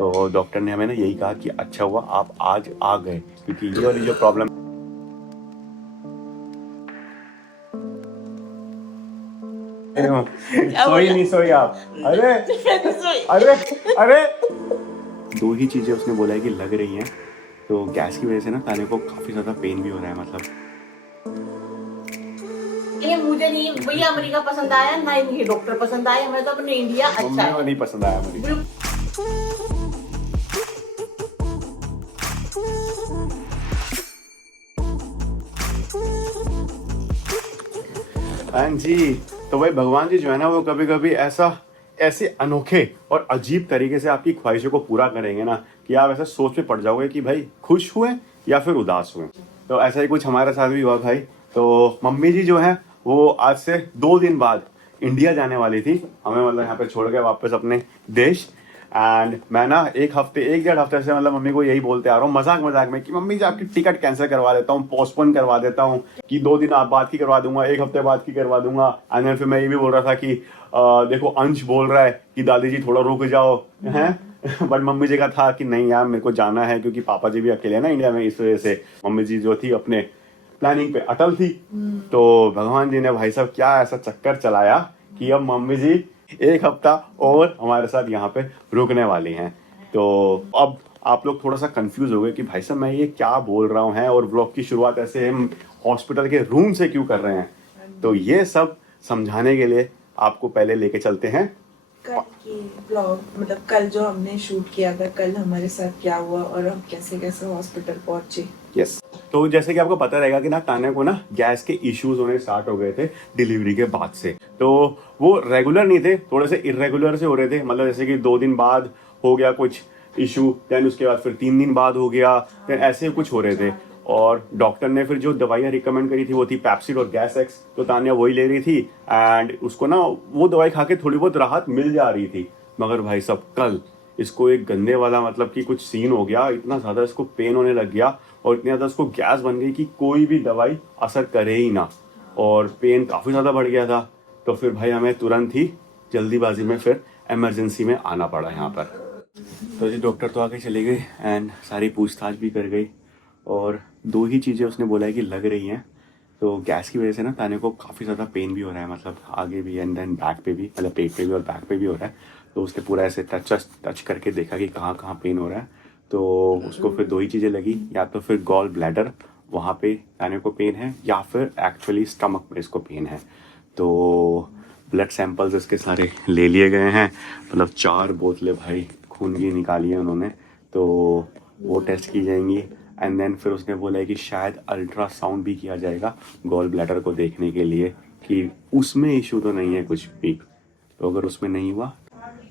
तो डॉक्टर ने हमें ना यही कहा कि अच्छा हुआ आप आज आ गए, क्योंकि ये वाली जो प्रॉब्लम सोई नहीं सोई आप। अरे अरे अरे 2 ही चीजें उसने बोला है कि लग रही हैं। तो गैस की वजह से ना ताने को काफी ज्यादा पेन भी हो रहा है। मतलब ये मुझे नहीं भैया अमेरिका पसंद आया ना ही मुझे डॉक्टर पसंद आया, मैं तो अपने इंडिया अच्छा मम्मी है। को नहीं पसंद आया मुझे। हाँ जी। तो भाई भगवान जी जो है ना वो कभी कभी ऐसे अनोखे और अजीब तरीके से आपकी ख्वाहिशों को पूरा करेंगे ना कि आप ऐसा सोच में पड़ जाओगे कि भाई खुश हुए या फिर उदास हुए। तो ऐसा ही कुछ हमारे साथ भी हुआ भाई। तो मम्मी जी जो है वो आज से 2 दिन बाद इंडिया जाने वाली थी, हमें मतलब यहाँ पे छोड़ के वापस अपने देश। एंड मैं ना 1-1.5 हफ्ते से मतलब मम्मी को यही बोलते आ रहा हूँ मजाक मजाक में कि मम्मी जी आपकी टिकट कैंसिल करवा देता हूँ, पोस्टपोन करवा देता हूँ, कि 2 दिन आप बाद की करवा दूंगा, 1 हफ्ते बाद की करवा दूंगा। एंड देन फिर मैं ये भी बोल रहा था कि देखो अंश बोल रहा है कि दादी जी थोड़ा रुक जाओ हैं। बट मम्मी जी का था कि नहीं यार मेरे को जाना है, क्योंकि पापा जी भी अकेले हैं ना इंडिया में, इस वजह से मम्मी जी जो थी अपने प्लानिंग पे अटल थी। तो भगवान जी ने भाई साहब क्या ऐसा चक्कर चलाया कि अब मम्मी जी 1 हफ्ता और हमारे साथ यहाँ पे रुकने वाली हैं। तो अब आप लोग थोड़ा सा कंफ्यूज हो गए कि भाई साहब मैं ये क्या बोल रहा हूँ है, और ब्लॉग की शुरुआत ऐसे हम हॉस्पिटल के रूम से क्यों कर रहे हैं। तो ये सब समझाने के लिए आपको पहले लेके चलते हैं कल की ब्लॉग, मतलब कल जो हमने शूट किया था, कल हमारे साथ क्या हुआ और हम कैसे कैसे हॉस्पिटल पहुंचे। यस। तो जैसे कि आपको पता रहेगा कि ना तान्या को ना गैस के इश्यूज होने स्टार्ट हो गए थे डिलीवरी के बाद से। तो वो रेगुलर नहीं थे, थोड़े से इरेगुलर से हो रहे थे। मतलब जैसे कि 2 दिन बाद हो गया कुछ इशू, देन उसके बाद फिर 3 दिन बाद हो गया, देन ऐसे कुछ हो रहे थे। और डॉक्टर ने फिर जो दवाइयाँ रिकमेंड करी थी वो थी पैप्सिड और गैस एक्स। तो तान्या वही ले रही थी एंड उसको ना वो दवाई खा के थोड़ी बहुत राहत मिल जा रही थी। मगर भाई साहब कल इसको एक गंदे वाला मतलब कि कुछ सीन हो गया, इतना ज़्यादा इसको पेन होने लग गया और इतनी ज़्यादा उसको गैस बन गई कि कोई भी दवाई असर करे ही ना, और पेन काफ़ी ज़्यादा बढ़ गया था। तो फिर भाई हमें तुरंत ही जल्दीबाजी में फिर इमरजेंसी में आना पड़ा यहाँ पर। तो जी डॉक्टर तो आके चले गए एंड सारी पूछताछ भी कर गई, और 2 ही चीज़ें उसने बोला है कि लग रही हैं। तो गैस की वजह से ना ताने को काफ़ी ज़्यादा पेन भी हो रहा है, मतलब आगे भी एंड देन बैक पे भी, मतलब पेट पे भी और बैक पे भी हो रहा है। तो उसने पूरा ऐसे टच करके देखा कि कहाँ कहाँ पेन हो रहा है। तो उसको फिर 2 ही चीज़ें लगी, या तो फिर गॉल ब्लैडर वहाँ पे ताने को पेन है, या फिर एक्चुअली स्टमक में इसको पेन है। तो ब्लड सैंपल्स इसके सारे ले लिए गए हैं, मतलब 4 बोतलें भाई खून की निकाली है उन्होंने। तो वो टेस्ट की जाएंगी एंड देन फिर उसने बोला है कि शायद अल्ट्रासाउंड भी किया जाएगा गॉल ब्लैडर को देखने के लिए कि उसमें इशू तो नहीं है कुछ भी। तो अगर उसमें नहीं हुआ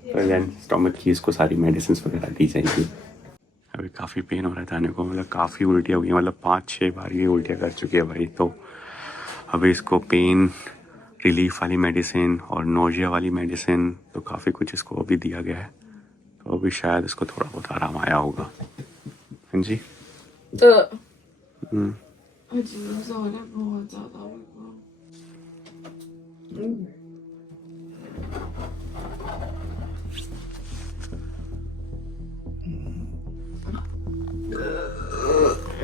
तो देन स्टमक की इसको सारी मेडिसिन वगैरह दी जाएगी। अभी काफ़ी पेन हो रहा है ताने को, मतलब काफ़ी उल्टियाँ हो गई, मतलब 5-6 बार ये उल्टियाँ कर चुकी है भाई। तो अभी इसको पेन रिलीफ वाली मेडिसिन और नोजिया वाली मेडिसिन तो काफ़ी कुछ इसको अभी दिया गया है। तो अभी शायद इसको थोड़ा बहुत आराम आया होगा। हाँ जी। अजीब सा हो रहा है बहुत ज्यादा।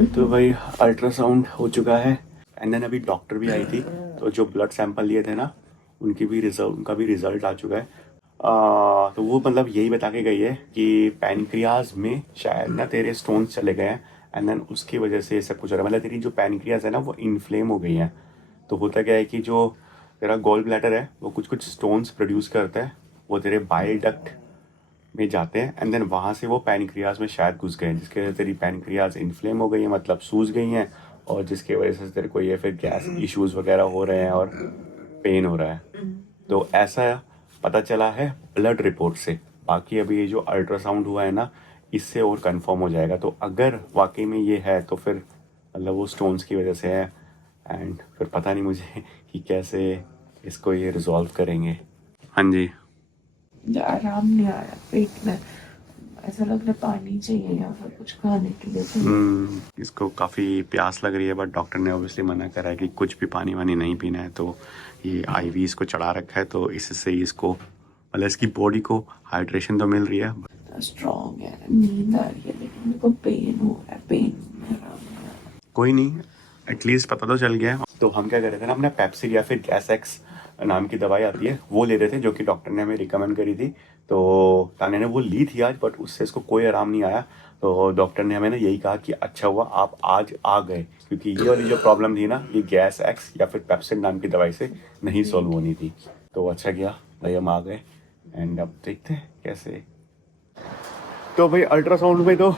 तो भाई अल्ट्रासाउंड हो चुका है एंड देन अभी डॉक्टर भी आई थी। तो जो ब्लड सैंपल लिए थे ना उनका भी रिजल्ट आ चुका है। तो वो मतलब यही बता के गई है कि पैनक्रियाज में शायद ना तेरे स्टोन्स चले गए हैं एंड देन उसकी वजह से सब कुछ हो रहा है। मतलब तेरी जो पैनक्रियाज है ना वो इन्फ्लेम हो गई है। तो होता क्या है कि जो तेरा गॉल ब्लैडर है वो कुछ कुछ स्टोन्स प्रोड्यूस करता है, वो तेरे बाइल डक्ट में जाते हैं एंड देन वहाँ से वो पैनक्रियाज में शायद घुस गए, जिसके वजह से तेरी पैनक्रियाज इन्फ्लेम हो गई है, मतलब सूज गई हैं, और जिसके वजह से तेरे को ये फिर गैस इश्यूज वगैरह हो रहे हैं और पेन हो रहा है। तो ऐसा पता चला है ब्लड रिपोर्ट से। बाकी अभी ये जो अल्ट्रासाउंड हुआ है ना इससे और कंफर्म हो जाएगा। तो अगर वाकई में ये है तो फिर मतलब वो स्टोन्स की वजह से है, एंड फिर पता नहीं मुझे कि कैसे इसको ये रिजॉल्व करेंगे। हाँ जी। आराम नहीं आ रहा पेट में, ऐसा लग रहा है पानी चाहिए या फिर कुछ खाने के लिए। इसको काफ़ी प्यास लग रही है, बट डॉक्टर ने ऑब्वियसली मना करा है कि कुछ भी पानी वानी नहीं पीना है। तो ये आईवी इसको चढ़ा रखा है, तो इससे ही इसको मतलब इसकी बॉडी को हाइड्रेशन तो मिल रही है। स्ट्रॉन्ग है, नींद आ रही है, लेकिन मेरे को पेन हो रहा है, पेन में आराम नहीं आ रहा। कोई नहीं, एटलीस्ट पता तो चल गया है। तो हम क्या कर रहे थे ना, अपने पेप्सिल या फिर गैस एक्स नाम की दवाई आती है वो ले रहे थे, जो कि डॉक्टर ने हमें रिकमेंड करी थी। तो ताने ने वो ली थी आज, बट उससे इसको कोई आराम नहीं आया। तो डॉक्टर ने हमें ना यही कहा कि अच्छा हुआ आप आज आ गए, क्योंकि ये वाली जो प्रॉब्लम थी ना, ये गैस एक्स या फिर पेप्सिल नाम की दवाई से नहीं सॉल्व होनी थी। तो अच्छा किया भाई हम आ गए, एंड अब देखते हैं कैसे। तो भाई अल्ट्रासाउंड में तो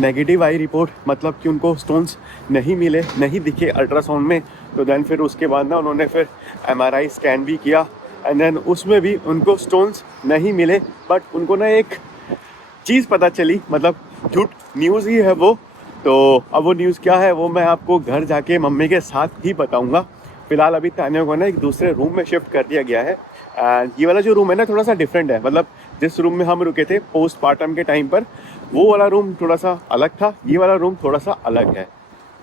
नेगेटिव आई रिपोर्ट, मतलब कि उनको स्टोन्स नहीं मिले, नहीं दिखे अल्ट्रासाउंड में। तो देन फिर उसके बाद ना उन्होंने फिर MRI स्कैन भी किया, एंड देन उसमें भी उनको स्टोन्स नहीं मिले। बट उनको ना एक चीज़ पता चली, मतलब झूठ न्यूज़ ही है वो। तो अब वो न्यूज़ क्या है वो मैं आपको घर जाके मम्मी के साथ ही बताऊँगा। फिलहाल अभी तानिया को ना एक दूसरे रूम में शिफ्ट कर दिया गया है। एंड ये वाला जो रूम है ना थोड़ा सा डिफरेंट है, मतलब जिस रूम में हम रुके थे पोस्टमार्टम के टाइम पर, वो वाला रूम थोड़ा सा अलग था, ये वाला रूम थोड़ा सा अलग है।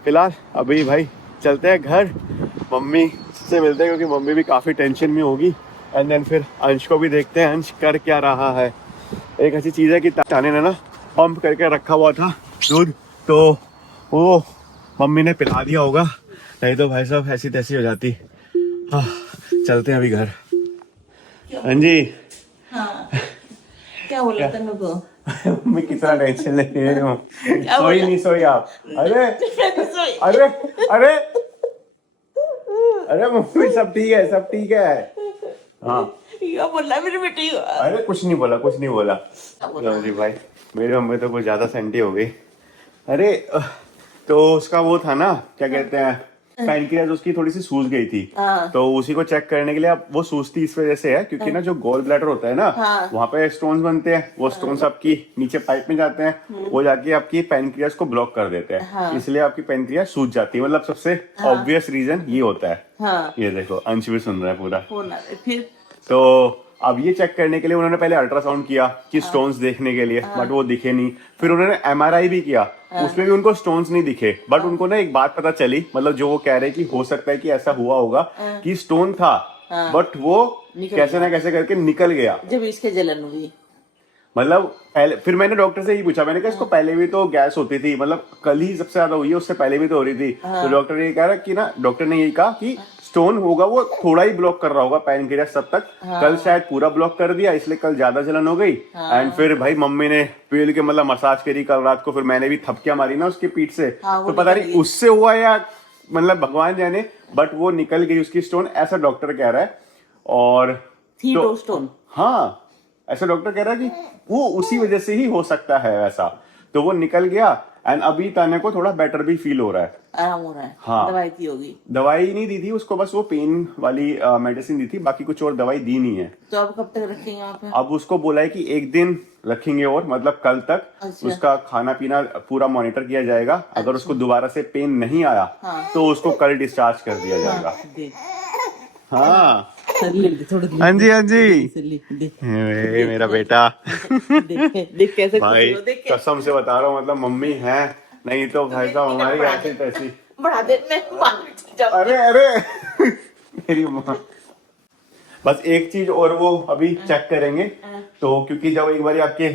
फिलहाल अभी भाई चलते हैं घर, मम्मी से मिलते हैं, क्योंकि मम्मी भी काफ़ी टेंशन में होगी। एंड देन फिर अंश को भी देखते हैं अंश कर क्या रहा है। एक अच्छी चीज़ है कि ताने ने ना पंप करके रखा हुआ था दूध, तो वो मम्मी ने पिला दिया होगा, नहीं तो भाई साहब ऐसी तैसी हो जाती। हाँ चलते हैं अभी घर। हाँ जी। हाँ क्या बोला तेरे को? मैं कितना टेंशन ले रही हूँ। सोई नहीं सोई आप? अरे अरे अरे अरे मम्मी सब ठीक है, सब ठीक है। हाँ क्या बोला मेरी बेटी? अरे कुछ नहीं बोला, कुछ नहीं बोला। लो जी भाई, मेरी मम्मी तो कुछ ज्यादा सेंटी हो गई। अरे तो उसका वो था ना, क्या कहते हैं, पैनक्रियाज उसकी थोड़ी सी सूज गई थी। तो उसी को चेक करने के लिए, अब वो सूजती इस वजह से है क्योंकि ना जो गोल ब्लैडर होता है ना, वहाँ पे स्टोन्स बनते हैं, वो स्टोन्स आपकी नीचे पाइप में जाते हैं, वो जाके आपकी पैनक्रियाज को ब्लॉक कर देते हैं, इसलिए आपकी पैनक्रियाज सूज जाती है। मतलब सबसे ऑब्वियस रीजन ये होता है। ये देखो अंश भी सुन रहा है पूरा। फिर तो अब ये चेक करने के लिए उन्होंने पहले अल्ट्रासाउंड किया कि स्टोन्स देखने के लिए, बट वो दिखे नहीं। फिर उन्होंने MRI भी किया, उसमें भी उनको स्टोन्स नहीं दिखे। बट उनको ना एक बात पता चली, मतलब जो वो कह रहे कि हो सकता है कि ऐसा हुआ होगा कि स्टोन था, बट वो कैसे ना कैसे करके निकल गया जब इसके जलन हुई। मतलब पहले, फिर मैंने डॉक्टर से यही पूछा, मैंने कहा इसको पहले भी तो गैस होती थी, मतलब कल ही सबसे ज्यादा हुई है, उससे पहले भी तो हो रही थी। तो डॉक्टर ने ये कह रहा कि ना, डॉक्टर ने यही कहा कि स्टोन होगा, वो थोड़ा ही ब्लॉक कर रहा होगा पैनक्रियाज तब तक। कल शायद पूरा ब्लॉक कर दिया, इसलिए कल ज्यादा जलन हो गई। एंड फिर भाई मम्मी ने पील के मतलब मसाज करी कल रात को, फिर मैंने भी थपकियां मारी ना उसकी पीठ से। तो पता नहीं उससे हुआ या मतलब भगवान जाने, बट वो निकल गई उसकी स्टोन, ऐसा डॉक्टर कह रहा है। और तो स्टोन, हाँ ऐसा डॉक्टर कह रहा है कि वो उसी वजह से ही हो सकता है ऐसा। तो वो निकल गया, एंड अभी ताने को थोड़ा बेटर भी फील हो रहा है, आराम हो रहा है। हाँ दवाई दी होगी? दवाई नहीं दी थी उसको, बस वो पेन वाली मेडिसिन दी थी, बाकी कुछ और दवाई दी नहीं है। तो अब कब तक रखेंगे यहाँ पे? अब उसको बोला है कि एक दिन रखेंगे और, मतलब कल तक। अच्छा। उसका खाना पीना पूरा मॉनिटर किया जाएगा। अगर उसको दोबारा से पेन नहीं आया तो उसको कल डिस्चार्ज कर दिया जाएगा। हाँ हाँ जी हाँ जी, मेरा बेटा। देख कैसे भाई देख कसम से बता रहा हूँ, मतलब मम्मी है, नहीं तो भाई साहब हमारी ऐसी तैसी। बढ़ा दे, मैं अरे अरे मेरी माँ। बस एक चीज और वो अभी चेक करेंगे, तो क्योंकि जब एक बार आपके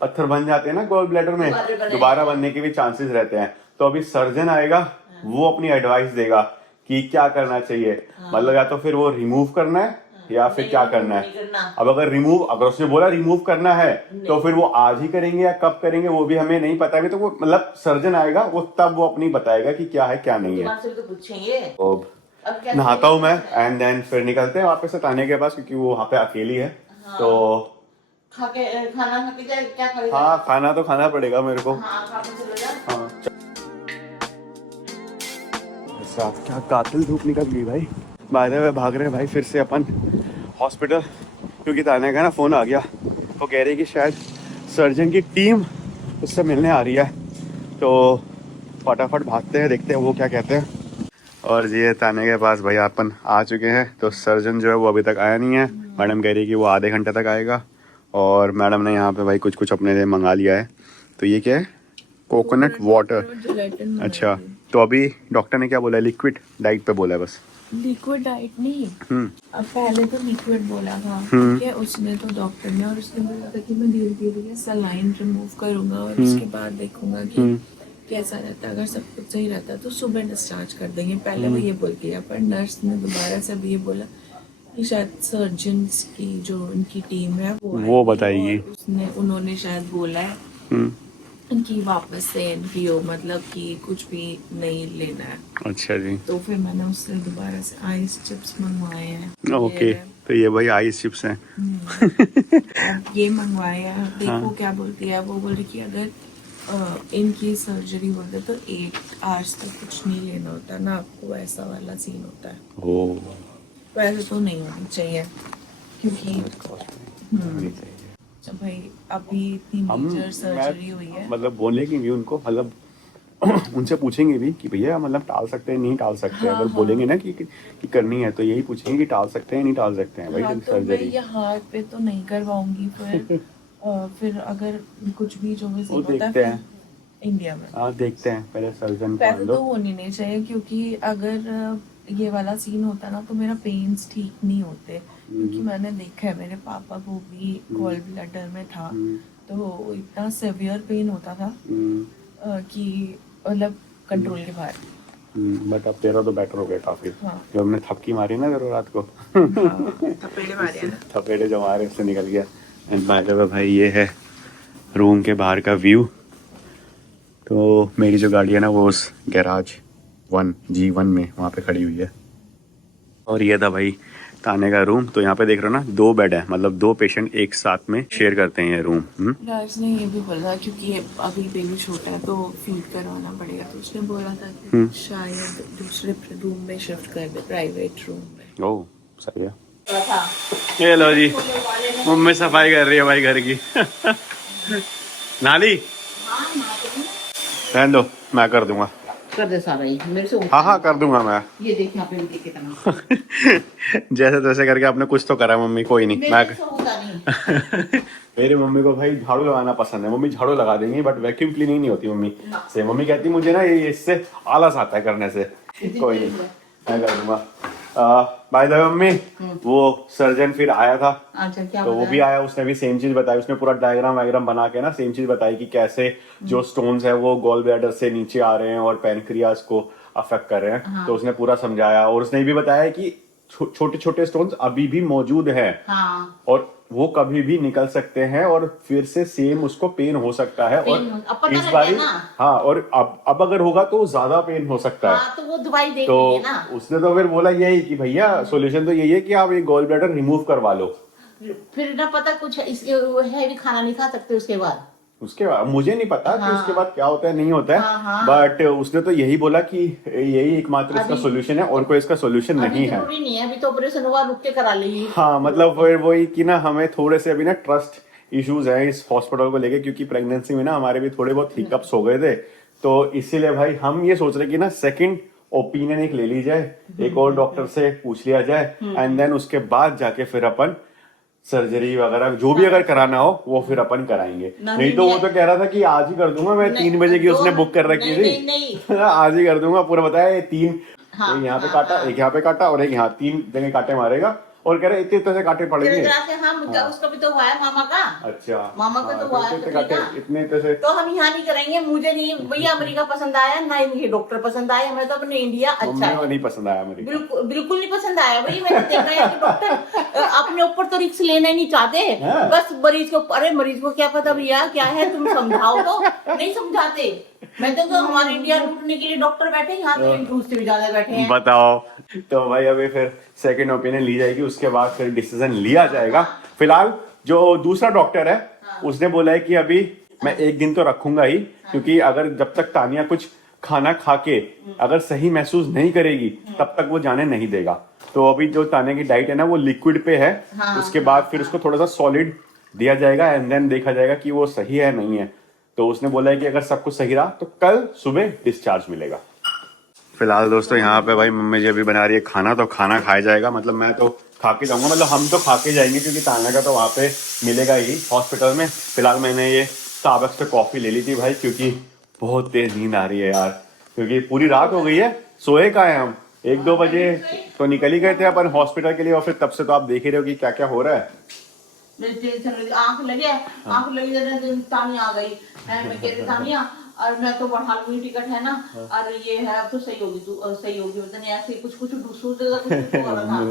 पत्थर बन जाते हैं ना गॉल ब्लैडर में, दोबारा बनने के भी चांसेस रहते हैं। तो अभी सर्जन आएगा, वो अपनी एडवाइस देगा कि क्या करना चाहिए। मतलब या तो फिर वो रिमूव करना है या फिर क्या करना है। अब अगर उसने बोला रिमूव करना है तो फिर वो आज ही करेंगे या कब करेंगे वो भी हमें नहीं पता। अभी तो वो मतलब सर्जन आएगा, वो तब वो अपनी बताएगा कि क्या है क्या नहीं है। तो पूछेंगे। अब नहाता हूँ मैं, एंड देन फिर निकलते हैं वापस से ताने के पास, क्योंकि वो वहाँ पे अकेली है। तो खाना खा के जाए, क्या करेगा? हाँ खाना तो खाना पड़ेगा मेरे को। हाँ खा के चलो जा। हाँ साथ क्या कातिल धूप निकल गई भाई। बाय द वे भाग रहे हैं भाई फिर से अपन हॉस्पिटल, क्योंकि ताने का ना फोन आ गया। वो कह रही कि शायद सर्जन की टीम उससे मिलने आ रही है, तो फटाफट भागते हैं, देखते हैं वो क्या कहते हैं। और ये ताने के पास भाई अपन आ चुके हैं। तो सर्जन जो है वो अभी तक आया नहीं है। मैडम कह रही है कि वो आधे घंटे तक आएगा, और मैडम ने यहाँ पे भाई कुछ कुछ अपने लिए मंगा लिया है। तो ये क्या है, कोकोनट वाटर। अच्छा, तो अभी डॉक्टर ने क्या बोला है, लिक्विड डाइट पे बोला है बस। लिक्विड डाइट नहीं, हम्म अब पहले तो लिक्विड बोला था, ठीक है, उसने तो डॉक्टर ने, और उसने बोला था कि मैं धीरे धीरे सलाइन रिमूव करूंगा और उसके बाद देखूंगा कि कैसा रहता है। अगर सब कुछ सही रहता है तो सुबह डिस्चार्ज कर देंगे, पहले वो ये बोल दिया। पर नर्स ने दोबारा से अब ये बोला कि शायद सर्जन्स की जो उनकी टीम है वो आएगी बताएगी। और उन्होंने शायद बोला है हम्म कि वापस से एंट्री हो, मतलब कि कुछ भी नहीं लेना है। अच्छा जी, तो फिर मैंने उससे दोबारा से आइस चिप्स मंगवाए हैं। ओके। ये तो ये भाई आइस चिप्स हैं। अब ये मंगवाए हैं, देखो क्या बोलती है। वो बोल रही कि अगर इनकी सर्जरी होता है तो 8 आवर्स तक कुछ नहीं लेना होता ना, आपको ऐसा वाला सीन होता है। ओ वैसे तो नहीं होनी चाहिए क्योंकि तो भाई अभी इतनी मेजर सर्जरी हुई है। मतलब बोलेंगे भी उनको, मतलब उनसे पूछेंगे भी कि भैया मतलब टाल सकते हैं नहीं टाल सकते हैं। हाँ, अगर बोलेंगे ना कि करनी है तो यही पूछेंगे कि टाल सकते हैं नहीं टाल सकते हैं भाई हाँ, तो मैं सर्जरी। ये हाथ पे तो नहीं करवाऊंगी। फिर अगर कुछ भी जो भी वो सीन होता है देखते हैं। फिर इंडिया में। हाँ देखते हैं, पहले सर्जन को वैसे लो। तो होनी नहीं चाहिए क्योंकि अगर ये वाला सीन होता ना तो मेरा पेन्स ठीक नहीं होते, क्योंकि मैंने देखा है मेरे पापा को भी गॉल ब्लैडर में था तो इतना सेवियर पेन होता था कि मतलब कंट्रोल के बाहर। बट अब तेरा तो बेटर हो गया काफी। हाँ। जो हमने थपकी मारी ना जरूर रात को, थपेड़े मारे हैं ना। थपेड़े जो मारे उससे निकल गया। एंड बाय द वे भाई ये है रूम के बाहर का व्यू। तो मेरी जो गाड़ी है ना वो उस गैराज 1G1 में वहाँ पे खड़ी हुई है। और ये था भाई ताने का रूम। तो यहाँ पे देख रहे हो ना 2 बेड है, मतलब 2 पेशेंट एक साथ में शेयर करते हैं ये रूम। नर्स ने ये भी बोला क्योंकि अभी बेबी छोटा है तो फीड करवाना पड़ेगा, तो उसने बोला था कि शायद दूसरे रूम में शिफ्ट कर दे, प्राइवेट रूम में। ओह सही है। था ये लो जी, मम्मी सफाई कर रही है भाई घर की। नाली रहने दो, मैं कर दूंगा। कर दे सारा ही मेरे से। हाँ हाँ कर दूंगा मैं। ये देख यहाँ पे भी देख कितना जैसे तैसे करके आपने कुछ तो करा मम्मी, कोई नहीं मैं मेरे से होता नहीं। मेरी मम्मी को भाई झाड़ू लगाना पसंद है। मम्मी झाड़ू लगा देंगी बट वैक्यूम क्लीनिंग नहीं होती मम्मी से। मम्मी कहती मुझे ना ये इससे आलस आता है करने से। कोई नहीं मैं कर दूंगा। बाय द वे मम्मी वो सर्जन फिर आया था। अच्छा क्या तो वो भी आया, उसने भी सेम चीज बताई। उसने पूरा डायग्राम वायग्राम बना के ना सेम चीज बताई कि कैसे जो स्टोन्स है वो गॉल ब्लैडर से नीचे आ रहे हैं और पैनक्रियास को अफेक्ट कर रहे हैं। तो उसने पूरा समझाया और उसने भी बताया कि छोटे छोटे स्टोन्स अभी भी मौजूद हैं। हाँ। और वो कभी भी निकल सकते हैं और फिर से सेम उसको पेन हो सकता है। और इस बारी हाँ, और अब अगर होगा तो ज्यादा पेन हो सकता है। हाँ, तो वो दवाई देख तो ना। उसने तो फिर बोला यही कि भैया सॉल्यूशन तो यही है कि आप ये गॉल ब्लैडर रिमूव करवा लो। फिर ना पता कुछ हैवी खाना नहीं खा सकते उसके बाद। उसके बाद मुझे नहीं पता कि उसके बाद क्या होता है नहीं होता है। हाँ। बट उसने तो यही बोला कि यही एकमात्र इसका सॉल्यूशन है और कोई इसका सॉल्यूशन नहीं है। जरूरी नहीं है, अभी तो ऑपरेशन हुआ रुक के करा ली। हाँ मतलब फिर वही कि ना हमें थोड़े से अभी ना ट्रस्ट इश्यूज हैं इस हॉस्पिटल को लेके, क्योंकि प्रेगनेंसी में ना हमारे भी थोड़े बहुत हिकअप्स हो गए थे। तो इसीलिए भाई हम ये सोच रहे कि ना सेकंड ओपिनियन एक ले ली जाए, एक और डॉक्टर से पूछ लिया जाए एंड देन उसके बाद जाके फिर अपन सर्जरी वगैरह जो भी अगर कराना हो वो फिर अपन कराएंगे। नहीं तो वो तो कह रहा था कि आज ही कर दूंगा मैं। 3 बजे की उसने बुक कर रखी थी। आज ही कर दूंगा पूरा। बताया ये 3 एक यहाँ पे काटा, एक यहाँ पे काटा और एक यहाँ, 3 जगह काटे मारेगा। और कह रहे इतने से काटे पड़ेंगे। हाँ, उसका भी तो हुआ है मामा का। अच्छा मामा का तो हुआ है इतने से। तो हम यहाँ नहीं कराएंगे। मुझे नहीं भैया अमेरिका पसंद आया ना, इनके डॉक्टर पसंद आया। मैं तो अपने इंडिया अच्छा है। नहीं पसंद आया अमेरिका, बिल्कुल नहीं पसंद आया भाई। मैंने देखा है कि डॉक्टर अपने ऊपर तो रिस्क लेना ही नहीं चाहते। बस मरीज को, अरे मरीज को क्या पता भैया क्या है, तुम समझाओ तो नहीं समझाते। मैं तो हमारे इंडिया लूटने के लिए डॉक्टर बैठे, यहाँ तो इंटरव्यू से भी ज्यादा बैठे हैं। बताओ। तो भाई अभी फिर सेकंड ओपिनियन ली जाएगी, उसके बाद फिर डिसीजन लिया जाएगा। फिलहाल जो दूसरा डॉक्टर है उसने बोला है कि अभी मैं 1 दिन तो रखूंगा ही, क्योंकि अगर जब तक तानिया कुछ खाना खा के अगर सही महसूस नहीं करेगी तब तक वो जाने नहीं देगा। तो अभी जो तानिया की डाइट है ना वो लिक्विड पे है। उसके बाद फिर उसको थोड़ा सा सॉलिड दिया जाएगा एंड देन देखा जाएगा कि वो सही है नहीं है। तो उसने बोला है कि अगर सब कुछ सही रहा तो कल सुबह डिस्चार्ज मिलेगा। फिलहाल दोस्तों यहाँ पे भाई मम्मी जी अभी बना रही है खाना, तो खाना खाया जाएगा। मतलब मैं तो खा के जाऊंगा, मतलब हम तो खा के जाएंगे क्योंकि ताना का तो वहाँ पे मिलेगा ही हॉस्पिटल में। फिलहाल मैंने ये स्टारबक्स से कॉफी ले ली थी भाई, क्योंकि बहुत तेज नींद आ रही है यार, क्योंकि पूरी रात हो गई है, सोए कहाँ हैं हम। 1-2 बजे तो निकल ही गए थे अपन हॉस्पिटल के लिए, और फिर तब से तो आप देख ही रहे हो कि क्या क्या हो रहा है। आंख लगे, आंख लगी तो तानिया आ गई है, मैं कह रही तानिया, और मैं तो बढ़ा लूंगी टिकट है ना, और ये है अब तो सही होगी, तू सही होगी, पता नहीं ऐसे कुछ कुछ ढूंढ देगा,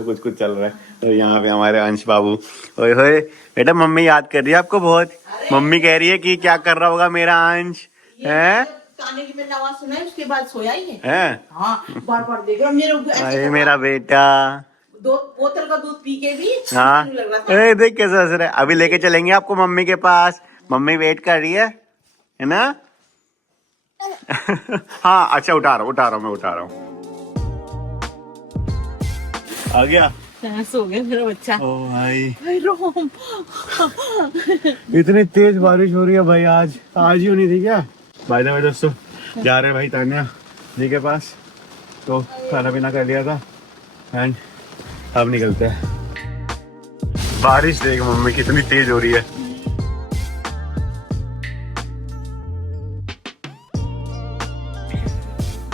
कुछ कुछ चल रहा है। तो यहाँ पे हमारे अंश बाबू, ओए होए बेटा, मम्मी याद कर रही है आपको बहुत। मम्मी कह रही है कि क्या कर रहा होगा मेरा अंश है। ताने की मैंने आवाज सुना है, उसके बाद सोया ही है। हैं? हाँ, बार बार देख रहा मेरे, अरे मेरा बेटा, 2 बोतल का दूध पी के भी हाँ नहीं लग रहा था। ए, देख कैसे हंस रहा है। अभी लेके चलेंगे आपको मम्मी के पास, मम्मी वेट कर रही है ना। हाँ अच्छा, उठा रहा हूँ मैं उठा रहा हूँ। आ गया, सो गया मेरा बच्चा। ओ भाई, भाई रोम। इतनी तेज बारिश हो रही है भाई, आज ही होनी थी क्या। बाय द वे दोस्तों, जा रहे भाई तान्या जी के पास, तो खाना पीना कर लिया था एंड अब निकलते हैं। बारिश देख मम्मी कितनी तेज हो रही है।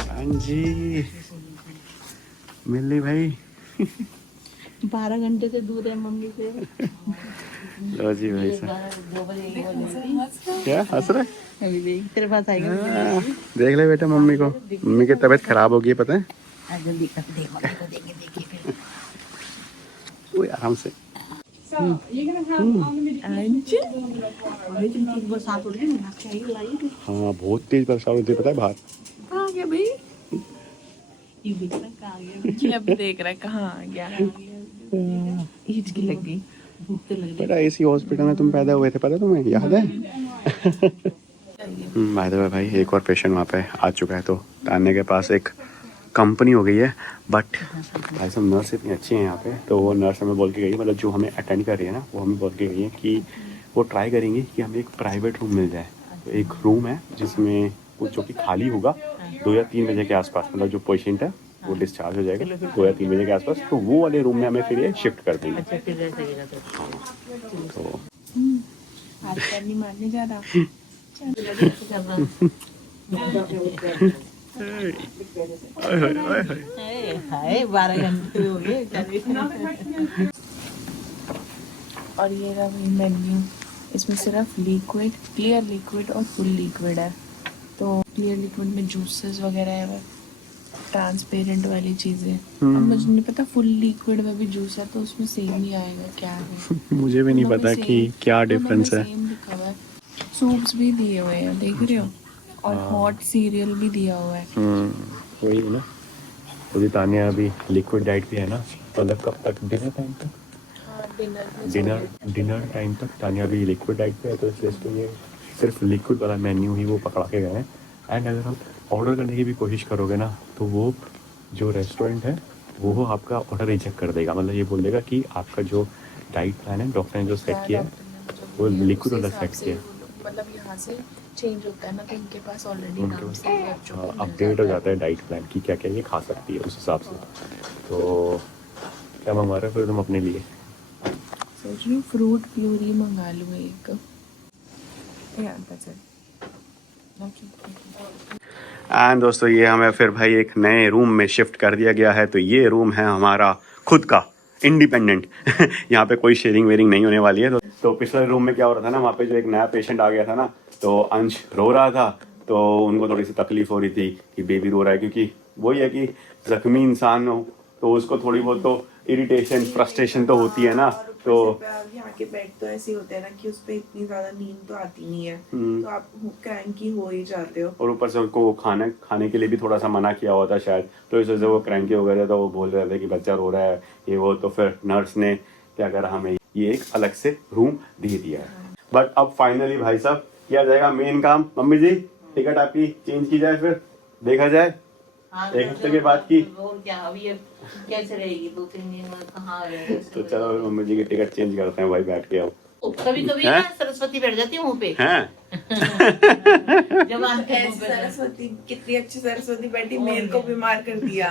हाँ जी मिली भाई। 12 घंटे से दूर है मम्मी से। लो जी भाई साहब, 2 बजे क्या हंस रहे। अभी देख तेरे पास आएगा। देख ले बेटा मम्मी को, मम्मी की तबीयत खराब हो गई है पता है। जल्दी कर, देख मम्मी को, देखिए फिर। ओए आराम से। हाँ बहुत तेज बरसात होती है पता है बाहर। कहाँ गया भाई? ये अब देख रहा है कहाँ आ गया। हिचकी लग गई, भूख तो लग रही बेटा इसी हॉस्पिटल में तुम पैदा हुए थे पता है तुम्हें, याद है। बाय द वे भाई, एक और पेशेंट वहाँ पे आ चुका है, तो तान्या के पास एक कंपनी हो गई है। बट भाई साहब नर्स इतनी अच्छी है यहाँ पे, तो वो नर्स हमें बोल के गई है, मतलब जो हमें अटेंड कर रही है ना, वो हमें बोल के गई है कि वो ट्राई करेंगे कि हमें एक प्राइवेट रूम मिल जाए। तो एक रूम है जिसमें वो जो कि खाली होगा 2 या 3 बजे के आसपास, मतलब जो पेशेंट है वो डिस्चार्ज हो जाएगा 2 या 3 बजे के आसपास, तो वो वाले रूम में हमें फिर ये शिफ्ट कर देंगे। अच्छा फिर रह सकेगा तो। तो आज करनी मारने जा रहा। हाय 12 घंटे हो गए। और ये रहा वही मेन्यू, इसमें सिर्फ लिक्विड, क्लियर लिक्विड और फुल लिक्विड है। तो क्लियर लिक्विड में जूसेस वगैरह है, वो ट्रांसपेरेंट वाली चीज़ें। अब मुझे नहीं पता फुल लिक्विड में भी जूस है, तो उसमें सेम ही आएगा क्या है। मुझे भी नहीं पता कि क्या डिफरेंस है। सेम लिखा हुआ है। सूप्स भी दिए हुए हैं, देख रहे हो, और हॉट सीरियल भी दिया हुआ है। वही है ना। तो तान्या अभी लिक्विड डाइट भी है ना, मतलब कब तक, डिनर टाइम तक, डिनर टाइम तक तान्या अभी लिक्विड डाइट पे है, तो इसलिए इसको ये सिर्फ लिक्विड वाला मेन्यू ही वो पकड़ा के गए हैं। एंड अगर आप ऑर्डर करने की भी कोशिश करोगे ना, तो वो जो रेस्टोरेंट है वो आपका ऑर्डर रिजेक्ट कर देगा, मतलब ये बोल देगा कि आपका जो डाइट प्लान है डॉक्टर ने जो सेट किया है वो लिक्विड वाला सेट किया है। मतलब यहाँ से चेंज होता है ना, तो इनके पास ऑलरेडी नाम से अपडेट हो जाता है डाइट प्लान की क्या क्या ये खा सकती है उस हिसाब से। तो क्या मंगवा रहे हो फिर तुम अपने लिए? सोच रही हूँ फ्रूट प्यूरी मंगा लूँ एक। एंड दोस्तों ये हमें फिर भाई एक नए रूम में शिफ्ट कर दिया गया है। तो ये रूम है हमारा खुद का, इंडिपेंडेंट। यहाँ पे कोई शेयरिंग वेयरिंग नहीं होने वाली है। तो पिछले रूम में क्या हो रहा था ना, वहाँ पे जो एक नया पेशेंट आ गया था ना, तो अंश रो रहा था, तो उनको थोड़ी सी तकलीफ हो रही थी कि बेबी रो रहा है, क्योंकि वही है कि जख्मी इंसान हो तो उसको थोड़ी बहुत तो इरिटेशन फ्रस्ट्रेशन तो होती है ना। तो यहाँ के बेड तो ऐसे होते हैं ना कि उस पे इतनी ज्यादा नींद तो आती नहीं है, तो आप क्रैंकी हो ही जाते हो। और ऊपर से उनको खाने के लिए भी थोड़ा सा मना किया हुआ था शायद, तो इस वजह से वो क्रैंकी हो गए थे, तो वो बोल रहे थे कि बच्चा रो रहा है ये वो। तो फिर नर्स ने क्या करा, हमें ये एक अलग से रूम दे दिया है। बट अब फाइनली भाई साहब किया जाएगा मेन काम। मम्मी जी टिकट आपकी चेंज की जाए, फिर देखा जाए एक हफ्ते के बाद की। और क्या अभी ये कैसे रहेगी 2-3 दिन में, कहाँ रहेगी? तो चलो मम्मी जी की टिकट चेंज करते हैं भाई, बैठ के आओ। कभी कभी ना सरस्वती बैठ जाती है मुंह पे। हैं? जब आते हैं मुंह पे। सरस्वती कितनी अच्छी सरस्वती बैठी, मेरे को बीमार कर दिया।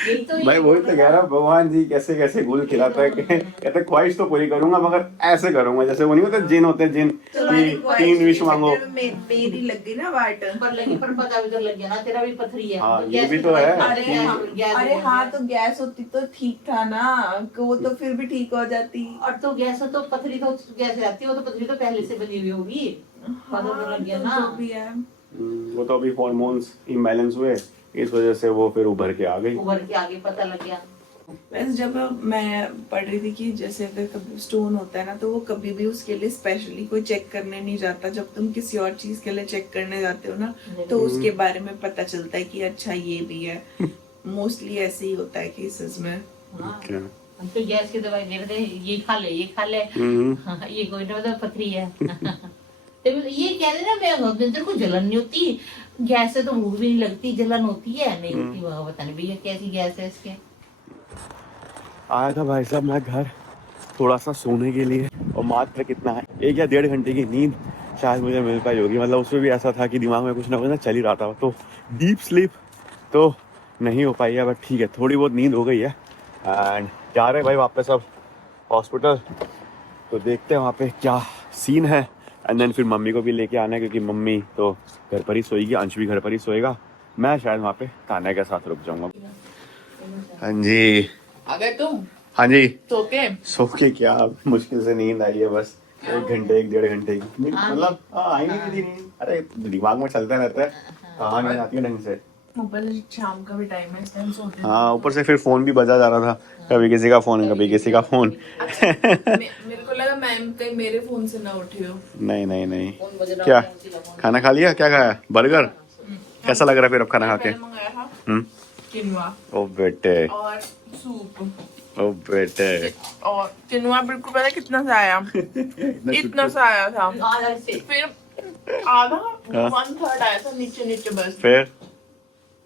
यही तो भाई वही तो कह रहा हूँ, भगवान जी कैसे कैसे गुल खिलाता है। कहते ख्वाहिश तो पूरी करूंगा मगर ऐसे करूंगा जैसे वो नहीं होते जिन होते हैं जिन तुम्हारी कि ख्वाहिश 3 के विश मांगो। चक्कर में मेरी लग गई ना वाट। पर लगी, पर पता भी तो लग गया ना, तेरा भी पथरी है। हाँ, तो ये गैस भी की तो दवाई है। खा, अरे गैस अरे हो हाँ, गया। तो गैस होती तो ठीक था ना, कि वो तो फिर भी ठीक हो जाती। और तो गैस हो तो पथरी तो गैस रहती है, वो तो पथरी तो पहले से बनी हुई होगी। पता तो लग गया तो ना। जो भी है। वो तो अभी हॉर्मोन्स इम्बैलेंस हुए, इस वजह से वो फिर उभर के आ गई। उभर के आगे पता लग गया। वैसे जब मैं पढ़ रही थी कि जैसे अगर कभी स्टोन होता है ना, तो वो कभी भी उसके लिए स्पेशली कोई चेक करने नहीं जाता। जब तुम किसी और चीज के लिए चेक करने जाते हो ना, तो उसके बारे में पता चलता है कि अच्छा ये भी है। मोस्टली ऐसे ही होता है केसेस में। हाँ। क्या? हम तो गैस की दवाई दे रहे थे, ये खा ले, ये खा ले। हाँ, ये कोई ना मतलब पथरी है। तो ये कह रहे ना, मैं तेरे को जलन नहीं होती, गैस से तो भूख भी नहीं लगती, जलन होती है नहीं होती। वहाँ पता नहीं भैया कैसी गैस है इसके। आया था भाई साहब मैं घर थोड़ा सा सोने के लिए, और मात्र कितना है 1 या 1.5 घंटे की नींद शायद मुझे मिल पाई होगी। मतलब उसमें भी ऐसा था कि दिमाग में कुछ ना कुछ ना चल ही रहा था, तो डीप स्लीप तो नहीं हो पाई है, बट ठीक है थोड़ी बहुत नींद हो गई है। एंड जा रहे हैं भाई वापस अब हॉस्पिटल, तो देखते हैं वहाँ पे क्या सीन है। एंड देन फिर मम्मी को भी लेके आना है, क्योंकि मम्मी तो घर पर ही सोएगी, अंश भी घर पर ही सोएगा, मैं शायद वहाँ पे तान्या के साथ रुक जाऊँगा। हाँ जी, आ गए तुम हाँ जी। सो के? सो के क्या, मुश्किल से नींद आई है बस 1 घंटे 1 डेढ़ घंटे की। मतलब आई नहीं थी नींद, अरे दिमाग में चलता रहता है, कहाँ नहीं आती है ढंग से। ऊपर से शाम का भी टाइम है, इस टाइम सोते हैं। हाँ, ऊपर से फिर फोन भी बजा जा रहा था, कभी किसी का फोन कभी किसी का फोन। मेरे को लगा मैम कहीं मेरे फोन से ना उठी हो। नहीं नहीं नहीं। फोन बज रहा क्या है, उसी का फोन। खाना खा लिया, क्या खाया? बर्गर? कैसा लग रहा है फिर अब खाना खा के? मैंने मंगाया था हम्म। किनवा ओ बेटे, और सूप। ओ बेटे। और किनवा बिल्कुल पता है कितना सा आया? इतना सा आया था। आधा से। फिर आधा 1/3 आया था नीचे नीचे बस। फिर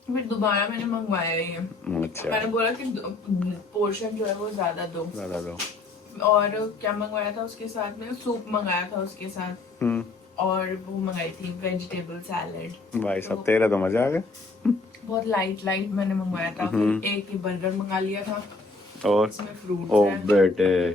दोबारा मैंने मंगवाया ही है। अच्छा, मैंने बोला कि पोर्शन जो है वो ज्यादा दो। ज्यादा दो। और क्या मंगवाया था उसके साथ में? सूप मंगाया था उसके साथ, और वो मंगाई थी वेजिटेबल सैलेड। भाई सब तेरा तो मजा आ गया। बहुत लाइट लाइट मैंने मंगवाया था। फिर एक ही बर्गर मंगा लिया था, और इसमें फ्रूट ओ है। बेटे,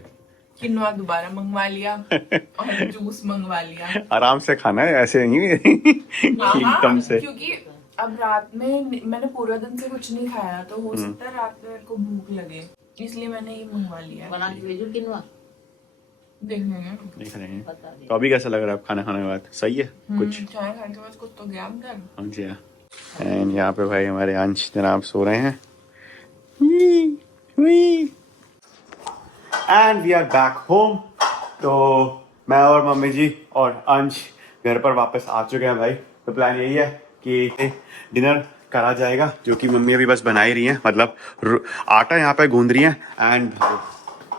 किनवा दोबारा मंगवा लिया और जूस मंगवा लिया। आराम से खाना है, ऐसे नहीं एकदम से। क्योंकि अब रात में मैंने पूरा दिन से कुछ नहीं खाया, तो हो सकता है रात में मेरे को भूख लगे, इसलिए मैंने ये मंगवा लिया। बना के भेजो किनवा, देखेंगे। देख रहे हैं। बता दे। तो अभी कैसा लग रहा है खाना खाने के बाद? सही है कुछ? चाय खाने के बाद कुछ तो गया अंदर। हाँ जी हाँ। एंड यहाँ पे भाई हमारे अंश जनाब सो रहे हैं। And we are back home. तो मैं और मम्मी जी और अंश घर पर वापस आ चुके हैं भाई। तो प्लान यही है कि डिनर करा जाएगा, जो कि मम्मी अभी बस बना ही रही हैं, मतलब आटा यहाँ पे गूंद रही हैं। एंड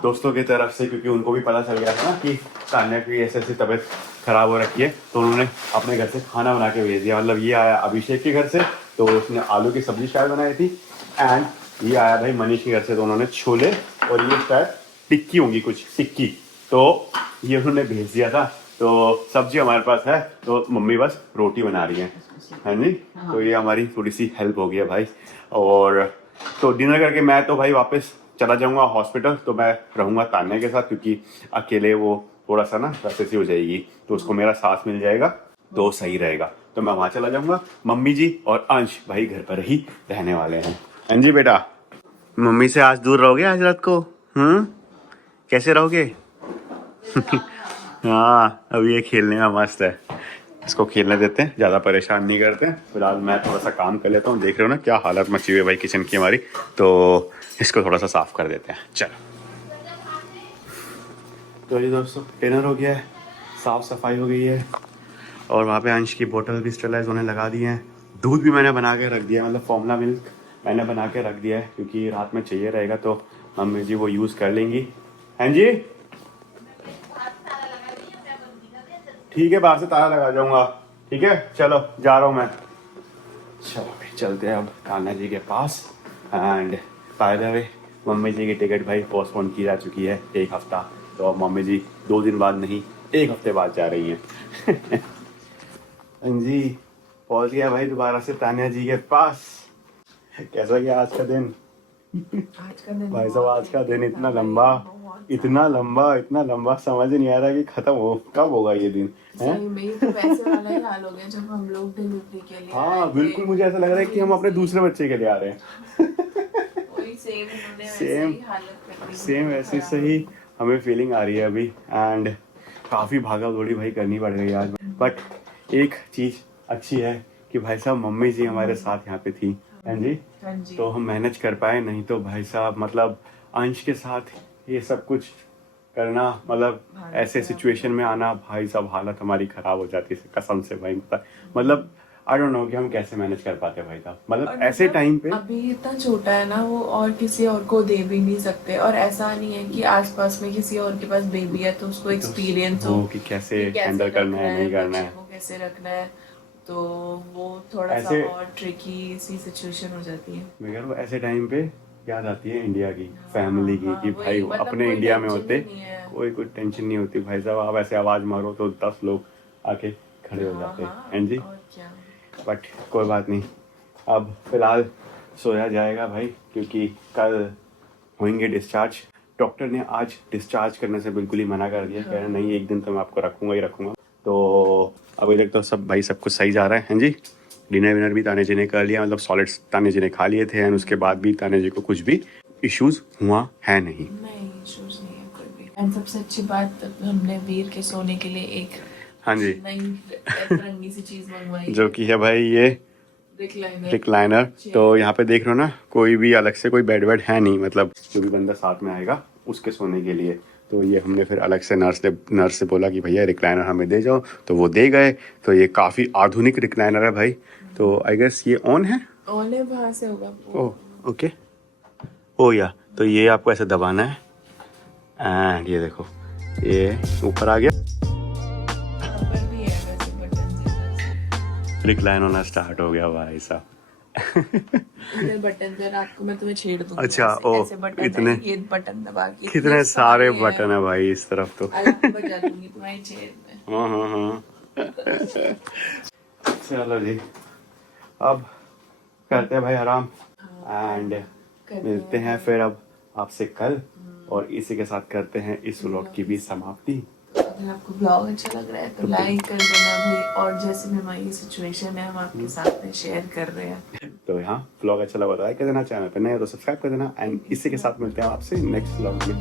दोस्तों की तरफ से, क्योंकि उनको भी पता चल गया था ना कि तान्या की ऐसे ऐसी तबीयत खराब हो रखी है, तो उन्होंने अपने घर से खाना बना के भेज दिया। मतलब ये आया अभिषेक के घर से, तो उसने आलू की सब्जी शायद बनाई थी। एंड ये आया भाई मनीष के घर से, तो उन्होंने छोले और ये शायद टिक्की होंगी, कुछ टिक्की, तो ये उन्होंने भेज दिया था। तो सब्जी हमारे पास है, तो मम्मी बस रोटी बना रही है, है नहीं? तो ये हमारी थोड़ी सी हेल्प हो गई है भाई। और तो डिनर करके मैं तो भाई वापस चला जाऊंगा हॉस्पिटल। तो मैं रहूंगा तान्या के साथ, क्योंकि अकेले वो थोड़ा सा ना वैसे सी हो जाएगी, तो उसको मेरा साथ मिल जाएगा तो सही रहेगा। तो मैं वहां चला जाऊंगा। मम्मी जी और अंश भाई घर पर ही रहने वाले हैं। हाँ जी बेटा, मम्मी से आज दूर रहोगे आज रात को? कैसे रहोगे? हाँ, अभी ये खेलने में मस्त है, इसको खेलने देते हैं, ज़्यादा परेशान नहीं करते हैं। फिलहाल मैं थोड़ा सा काम कर लेता हूँ। देख रहे हो ना क्या हालत मची हुई है भाई किचन की हमारी, तो इसको थोड़ा सा साफ कर देते हैं। चलो तो ये दोस्तों डिनर हो गया है, साफ़ सफाई हो गई है, और वहाँ पे अंश की बोतल भी स्टेलाइज होने लगा दी है। दूध भी मैंने बना के रख दिया, मतलब फॉर्मूला मिल्क मैंने बना के रख दिया है, क्योंकि रात में चाहिए रहेगा, तो मम्मी जी वो यूज़ कर लेंगी। हाँ जी ठीक है, बाहर से ताला लगा जाऊंगा। ठीक है चलो जा रहा हूँ मैं। चलो भाई चलते हैं अब कान्हा जी के पास। And by the way mummy ji की टिकट भाई पोस्टपोन की जा चुकी है 1 हफ्ता, तो अब मम्मी जी 2 दिन बाद नहीं 1 हफ्ते बाद जा रही हैं। हाँ जी पहुँच गया भाई दोबारा से तान्या जी के पास। कैसा गया आज का दिन? आज का दिन भाई साहब आज का दिन बहुत इतना था लंबा, भाई, इतना लंबा समझ ही नहीं आ रहा कि खत्म हो कब होगा ये दिन है। सही में तो वैसे वाला ही हाल हो गया जब हम लोग डिलीवरी के लिए आए हाँ थे। बिल्कुल, मुझे ऐसा लग रहा है कि हम अपने दूसरे बच्चे के लिए आ रहे हैं। वही सेम उन्होंने वैसे सेम ही हालत कर दी सेम ऐसे सही हमें फीलिंग आ रही है अभी। एंड काफ़ी भागा दौड़ी भाई करनी पड़ गई आज, बट एक चीज़ अच्छी है कि भाई साहब मम्मी जी हमारे साथ यहाँ पे थी। हाँ जी, हाँ जी। तो हम मैनेज कर पाए, नहीं तो भाई साहब मतलब अंश के साथ ये सब कुछ करना, मतलब ऐसे सिचुएशन में आना, भाई साहब हालत हमारी खराब हो जाती है कसम से भाई। मतलब आई डोंट नो कि हम कैसे मैनेज कर पाते भाई साहब, मतलब और ऐसे मतलब टाइम पे। अभी इतना छोटा है ना वो, और किसी और को दे भी नहीं सकते, और ऐसा नहीं है कि आसपास में किसी और के पास बेबी है तो उसको एक्सपीरियंस हो कि कैसे कि हैंडल करना है, नहीं करना बच्चे है। को कैसे रखना है, तो वो थोड़ा सा ऐसे- और ट्रिकी सी सिचुएशन हो जाती है। मैं कह रहा हूँ ऐसे टाइम पे याद आती है इंडिया की फैमिली की, हाँ, कि वही, भाई मतलब अपने कोई इंडिया में टेंशन होते ही नहीं है। कोई कुछ टेंशन नहीं होती भाई साहब, आप ऐसे आवाज मारो तो 10 लोग आके खड़े हो जाते हैं। हाँ जी, और क्या। बट कोई बात नहीं, अब फिलहाल सोया जाएगा भाई, क्योंकि कल होंगे डिस्चार्ज। डॉक्टर ने आज डिस्चार्ज करने से बिल्कुल ही मना कर दिया, कह रहे नहीं एक दिन तो मैं आपको रखूंगा ही रखूंगा। तो अभी तक तो सब भाई सब कुछ सही जा रहा है। हाँ जी, डिनर विनर भी ताने जी ने कर लिया, मतलब सॉलिड्स ताने जी ने खा लिए थे, एंड उसके बाद भी ताने जी को कुछ भी इश्यूज हुआ है नहीं। नहीं, इश्यूज नहीं है कोई भी। एंड सबसे अच्छी बात, हमने वीर के सोने के लिए एक हाँ जी, नई रंगी सी चीज मंगवाई जो कि है भाई ये रिक्लाइनर। रिक्लाइनर। तो यहाँ पे देख रहे हो ना, कोई भी अलग से कोई बेड है नहीं, मतलब जो भी बंदा साथ में आएगा उसके सोने के लिए। तो ये हमने फिर अलग से नर्स से बोला कि भैया रिक्लाइनर हमें दे जाओ, तो वो दे गए। तो ये काफ़ी आधुनिक रिक्लाइनर है भाई। तो आई गेस ये ऑन है। ऑन है, बाहर से होगा। ओह ओके, हो या तो ये आपको ऐसे दबाना है, एंड ये देखो ये ऊपर आ गया, ऊपर भी है वैसे बटन। रिक्लाइन होना स्टार्ट हो गया भाई साहब। इधर बटन है, रात को मैं तुम्हें छेड़ दूंगी। अच्छा, ऐसे- ओ, ऐसे बटन इतने- है, ये बटन दबा के कितने सारे बटन है भाई इस तरफ तो। अलार्म बजा दूंगी तुम्हारी छेड़ में। हाँ। चलो जी, अब करते हैं भाई आराम, एंड मिलते हैं फिर अब आपसे कल, और इसी के साथ करते हैं इस व्लॉग की भी समाप्ति। अगर आपको ब्लॉग अच्छा लग रहा है तो लाइक कर देना भाई, और जैसे में हमारी सिचुएशन है हम आपके साथ में शेयर कर रहे हैं। तो यहाँ व्लॉग अच्छा लगा तो लाइक कर देना, चैनल पर नए हो तो सब्सक्राइब कर देना, एंड इसी के साथ मिलते हैं आपसे नेक्स्ट व्लॉग में।